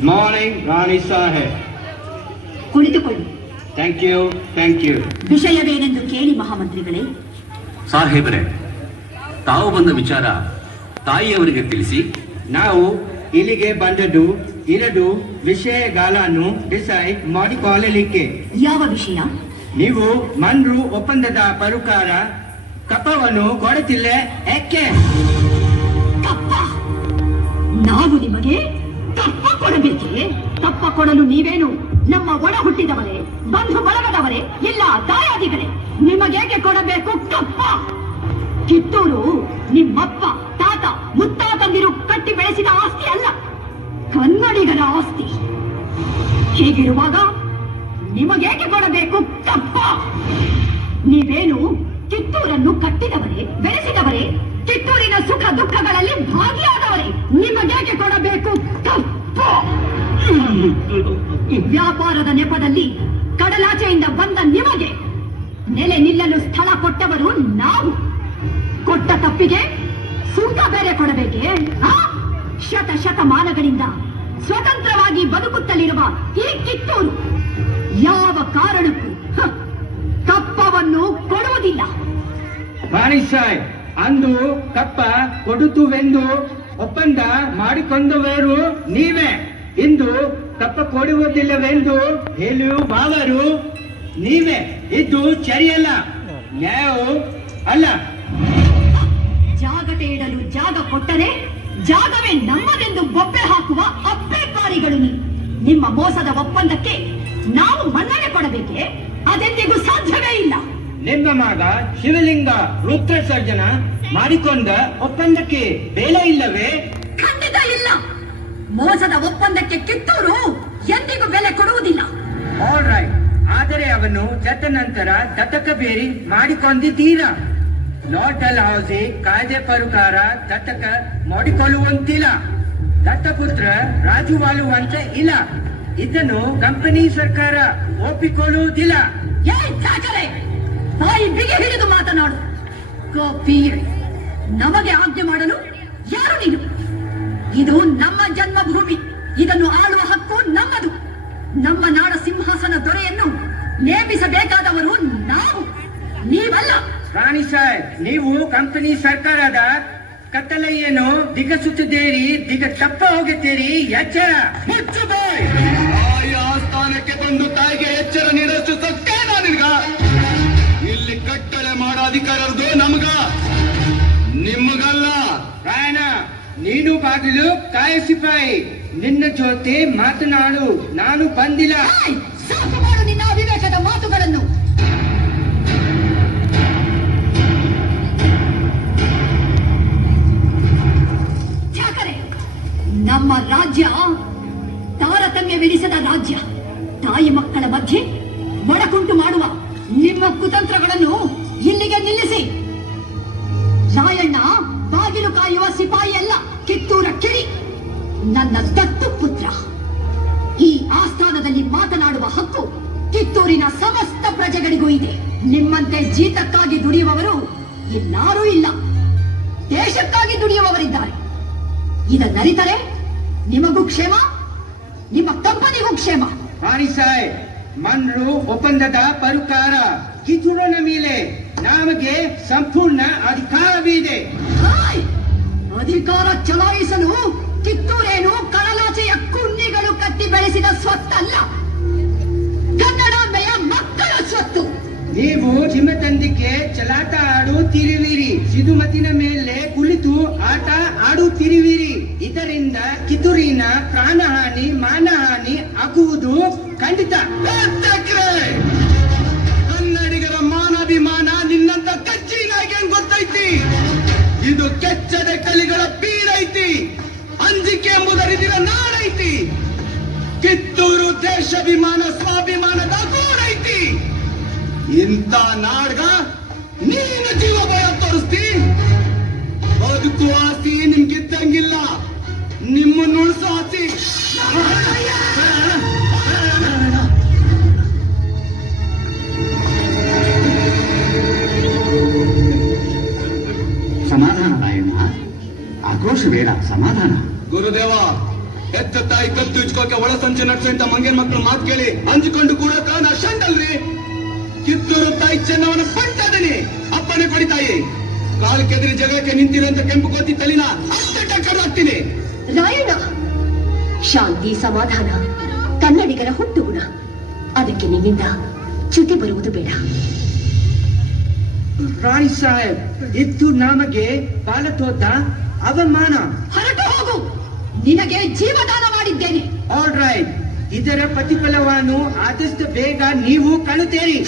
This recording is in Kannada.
ಗುಡ್ ಮಾರ್ನಿಂಗ್ ರಾಣಿ ಸಾಹೇಬ್. ಕುಳಿತುಕೊಳ್ಳಿ. Thank you, thank you. ವಿಷಯವೇನೆಂದು ಕೇಳಿ ಮಹಾಮಂತ್ರಿಗಳೇ. ಸಾಹೇಬರೇ, ತಾವು ಬಂದ ವಿಚಾರ ತಾಯಿಯವರಿಗೆ ತಿಳಿಸಿ. ನಾವು ಇಲ್ಲಿಗೆ ಬಂದದ್ದು 2 ವಿಷಯಗಳನ್ನು ಡಿಸೈಡ್ ಮಾಡಿಕೊಳ್ಳಲಿಕ್ಕೆ. ಯಾವ ವಿಷಯ? ನೀವು ಮನ್ರು ಒಪ್ಪಂದದ ಪ್ರಕಾರ ಕಪ್ಪವನ್ನು ಕೊಡುತ್ತಿಲ್ಲ, ಯಾಕೆ? ಕಪ್ಪ? ನಾವು ನಿಮಗೆ ಕಪ್ಪ ಕೊಡಬೇಕೆ? ಕಪ್ಪ ಕೊಡಲು ನೀವೇನು ನಮ್ಮ ಒಳ ಹುಟ್ಟಿದವರೇ, ಬಂಧು ಬಳಗದವರೇ, ಇಲ್ಲ ದಾಯಾದಿಗಳೇ? ನಿಮಗೇಕೆ ಕೊಡಬೇಕು ಕಪ್ಪ? ಕಿತ್ತೂರು ನಿಮ್ಮಪ್ಪ, ತಾತ, ಮುತ್ತಾತಂದಿರು ಕಟ್ಟಿ ಬೆಳೆಸಿದ ಆಸ್ತಿ ಅಲ್ಲ, ಕನ್ನಡಿಗರ ಆಸ್ತಿ. ಹೀಗಿರುವಾಗ ನಿಮಗೇಕೆ ಕೊಡಬೇಕು ಕಪ್ಪ? ನೀವೇನು ಕಿತ್ತೂರನ್ನು ಕಟ್ಟಿದವರೇ, ಬೆಳೆಸಿದವರೇ, ಕಿತ್ತೂರಿನ ಸುಖ ದುಃಖಗಳಲ್ಲಿ ಭಾಗಿಯಾದವರೇ. ನಿಮಗೇಕೆ ಕೊಡಬೇಕು ಕಪ್ಪ? ವ್ಯಾಪಾರದ ನೆಪದಲ್ಲಿ ಕಡಲಾಚೆಯಿಂದ ಬಂದ ನಿಮಗೆ ನೆಲೆ ನಿಲ್ಲಲು ಸ್ಥಳ ಕೊಟ್ಟವರು ನಾವು. ಕೊಟ್ಟ ತಪ್ಪಿಗೆ ಸುಂಕ ಬೇರೆ ಕೊಡಬೇಕೆ? ಶತಮಾನಗಳಿಂದ ಸ್ವತಂತ್ರವಾಗಿ ಬದುಕುತ್ತಲಿರುವ ಈ ಕಿತ್ತೂರು ಯಾವ ಕಾರಣಕ್ಕೂ ಕಪ್ಪವನ್ನು ಕೊಡುವುದಿಲ್ಲ. ರಾಣಿ ಸಾಹೇಬ್, ಅಂದು ಕಪ್ಪ ಕೊಡುತ್ತುವೆಂದು ಒಪ್ಪಂದ ಮಾಡಿಕೊಂಡವರು ನೀವೇ. ಇಂದು ಕಪ್ಪ ಕೊಡುವುದಿಲ್ಲವೆಂದು ಹೇಳುವವರು ನೀವೇ. ಇದು ಸರಿಯಲ್ಲ, ನ್ಯಾಯ ಅಲ್ಲ. ಜಾಗಟೆ ಇಡಲು ಜಾಗ ಕೊಟ್ಟರೆ ಜಾಗವೇ ನಮ್ಮದೆಂದು ಬೊಬ್ಬೆ ಹಾಕುವ ಅಪ್ಪೆಕಾರಿಗಳು ನೀವು. ನಿಮ್ಮ ಮೋಸದ ಒಪ್ಪಂದಕ್ಕೆ ನಾವು ಮನ್ನಣೆ ಕೊಡಬೇಕೆ? ಅದೆಂದಿಗೂ ಸಾಧ್ಯವೇ ಇಲ್ಲ. ನಿಮ್ಮ ಮಗ ಶಿವಲಿಂಗ ರುದ್ರ ಸರ್ಜನ ಮಾಡಿಕೊಂಡ ಒಪ್ಪಂದಕ್ಕೆ ಬೆಲೆ ಇಲ್ಲವೇ? ಖಂಡಿತ ಇಲ್ಲ. ಮೋಸದ ಒಪ್ಪಂದಕ್ಕೆ ಕಿತ್ತೂರು ಎಂದಿಗೂ ಬೆಲೆ ಕೊಡುವುದಿಲ್ಲ. ಆಲ್ ರೈಟ್, ಆದರೆ ಅವನು ಜತ ನಂತರ ದತ್ತಕ ಬೇರಿ ಮಾಡಿಕೊಂಡಿದ್ದೀರಾ. ಲಾರ್ಡ್ ಡಲ್ಹೌಸಿ ಕಾಯ್ದೆ ಪ್ರಕಾರ ದತ್ತಕ ಮಾಡಿಕೊಳ್ಳುವಂತಿಲ್ಲ. ದತ್ತಪುತ್ರ ರಾಜುವಾಳುವಂತ ಇಲ್ಲ. ಇದನ್ನು ಕಂಪನಿ ಸರ್ಕಾರ ಒಪ್ಪಿಕೊಳ್ಳುವುದಿಲ್ಲ. ಬಾಯಿ ಬಿಗಿ ಹಿಡಿದು ಮಾತನಾಡು. ನಮಗೆ ಆಜ್ಞೆ ಮಾಡಲು ಯಾರು ನೀನು? ಇದು ನಮ್ಮ ಜನ್ಮಭೂಮಿ. ಇದನ್ನು ಆಳುವ ಹಕ್ಕು ನಮ್ಮದು. ನಮ್ಮ ನಾಡ ಸಿಂಹಾಸನ ದೊರೆಯನ್ನು ನೇಮಿಸಬೇಕಾದವರು ನಾವು, ನೀವಲ್ಲ. ರಾಣಿ ಸಾಹೇಬ್, ನೀವು ಕಂಪನಿ ಸರ್ಕಾರದ ಕತ್ತಲೆಯನ್ನು ದಿಗಸುತ್ತಿದ್ದೀರಿ, ದಿಗ ತಪ್ಪ ಹೋಗುತ್ತೀರಿ. ಎಚ್ಚರ. ತಾಯಿ ಆಸ್ಥಾನಕ್ಕೆ ಬಂದು ತಾಯಿಗೆ ಎಚ್ಚರ ನೀಡಷ್ಟು ಸತ್ಯನಾ ನಿನ್ಗ? ಇಲ್ಲಿ ಕಟ್ಟಳೆ ಮಾಡೋ ಅಧಿಕಾರದ್ದು ನಮ್ಗ, ನಿಮ್ಗಲ್ಲ. ರಾಯಣ, ನೀನು ಬಾಗಿಲು ಕಾಯ ಸಿಪಾಯಿ. ನಿನ್ನ ಜೊತೆ ಮಾತನಾಡು ನಾನು ಬಂದಿಲ್ಲ. ಸಾಕು ಮಾಡು ನಿನ್ನ ಅವಿವೇಕದ ಮಾತುಗಳನ್ನು. ನಮ್ಮ ರಾಜ್ಯ ತಾರತಮ್ಯವೆನಿಸದ ರಾಜ್ಯ. ತಾಯಿ ಮಕ್ಕಳ ಮಧ್ಯೆ ಒಡಕುಂಟು ಮಾಡುವ ನಿಮ್ಮ ಕುತಂತ್ರಗಳನ್ನು ಇಲ್ಲಿಗೆ ನಿಲ್ಲಿಸಿ. ರಾಯಣ್ಣ ಬಾಗಿಲು ಕಾಯುವ ಸಿಪಾಯಿ ಅಲ್ಲ, ಕಿತ್ತೂರ ಕಿಡಿ. ನನ್ನ ದತ್ತು ಪುತ್ರ. ಈ ಆಸ್ಥಾನದಲ್ಲಿ ಮಾತನಾಡುವ ಹಕ್ಕು ಕಿತ್ತೂರಿನ ಸಮಸ್ತ ಪ್ರಜೆಗಳಿಗೂ ಇದೆ. ನಿಮ್ಮಂತೆ ಜೀತಕ್ಕಾಗಿ ದುಡಿಯುವವರು ಎಲ್ಲರೂ ಇಲ್ಲ, ದೇಶಕ್ಕಾಗಿ ದುಡಿಯುವವರಿದ್ದಾರೆ. ಇದನ್ನರಿತರೆ ನಿಮಗೂ ಕ್ಷೇಮ, ನಿಮ್ಮ ಕಂಪನಿಗೂ ಕ್ಷೇಮ. ರಾಣಿ ಸಾಹೇಬ್, ಮನ್ರು ಒಪ್ಪಂದದ ಪ್ರಕಾರ ಕಿತ್ತೂರಿನ ಮೇಲೆ ನಮಗೆ ಸಂಪೂರ್ಣ ಅಧಿಕಾರವಿದೆ. ಅಧಿಕಾರ ಚಲಾಯಿಸಲು ಕಿತ್ತೂರೇನು ಕಡಲಾಚೆಯ ಕುನ್ನಿಗಳು ಕಟ್ಟಿ ಬೆಳೆಸಿದ ಸ್ವತ್ತಲ್ಲ, ಕನ್ನಡಾಂಬೆಯ ಮಕ್ಕಳ ಸ್ವತ್ತು. ನೀವು ನಿಮ್ಮ ತಂದೆಗೆ ಚಲಾಟ ಆಡುತ್ತಿರುವಿರಿ, ಸಿದುಮತಿನ ಮೇಲೆ ಕುಳಿತು ಆಟ ಆಡುತ್ತಿರುವಿರಿ. ಇದರಿಂದ ಕಿತ್ತೂರಿನ ಪ್ರಾಣಹಾನಿ ಮಾನಹಾನಿ ಆಗುವುದು ಖಂಡಿತ. ಕನ್ನಡಿಗರ ಮಾನಾಭಿಮಾನ ನಿನ್ನಂತ ಕಚ್ಚಿನಾಗೆ ಗೊತ್ತೈತಿ. ಇದು ಕೆಚ್ಚದ ಕಲಿಗಳ ಬೀಡೈತಿ. ಅಂಜಿಕೆ ಎಂಬುದರಿದಿರ ನಾಡೈತಿ. ಕಿತ್ತೂರು ದೇಶಾಭಿಮಾನ ಸ್ವಾಭಿಮಾನದ ಗೂಡೈತಿ. ಇಂಥ ನಾಡ್ಗ ನೀನು ಜೀವ ಭಯ ತೋರಿಸ್ತಿ. ಬದುಕು ಆಸ್ತಿ ನಿಮ್ಗಿದ್ದಂಗಿಲ್ಲ, ನಿಮ್ಮನ್ನು ಉಳಿಸೋ ಆಸ್ತಿ. ಸಮಾಧಾನ ರಾಯಣ್ಣ, ಆಕ್ರೋಶ ಬೇಡ, ಸಮಾಧಾನ. ಗುರುದೇವ, ಎತ್ತ ತಾಯಿ ಕತ್ತು ಇಚ್ಕೋಕೆ ಒಳ ಸಂಚೆ ನಡೆಸುವಂತ ಮಂಗೇನ್ ಮಕ್ಕಳು ಮಾತು ಕೇಳಿ ಹಂಚಿಕೊಂಡು ಕೂಡಕ ನಾ ಶಂಟಲ್ರಿ. ಕಿತ್ತೂರು ತಾಯಿ ಚೆನ್ನವನ ಪಂಟದನಿ ಅಪ್ಪನೆ ಕೊಡಿ ತಾಯಿ. ಕಾಲು ಕೆದರಿ ಜಗಳಕ್ಕೆ ನಿಂತಿರುವಂತ ಕೆಂಪು ಕೋತಿ ತಲಿನ ಅಷ್ಟೇ ಕಡ್ದಾಕ್ತೀನಿ. ರಾಯಣ್ಣ, ಶಾಂತಿ ಸಮಾಧಾನ ಕನ್ನಡಿಗರ ಹುಟ್ಟುಗುಣ. ಅದಕ್ಕೆ ನಿನ್ನಿಂದ ಚ್ಯುತಿ ಬರುವುದು ಬೇಡ. ರಾಯ್ ಸಾಹೇಬ್, ಇದು ನಮಗೆ ಪಾಲತೋತ ಅವಮಾನ. ಹೊರಟು ಹೋಗು, ನಿನಗೆ ಜೀವದಾನ ಮಾಡಿದ್ದೇನೆ. ಆಲ್ ರೈಟ್, ಇದರ ಪ್ರತಿಫಲವನ್ನು ಆದಷ್ಟು ಬೇಗ ನೀವು ಕಾಣುತ್ತೀರಿ.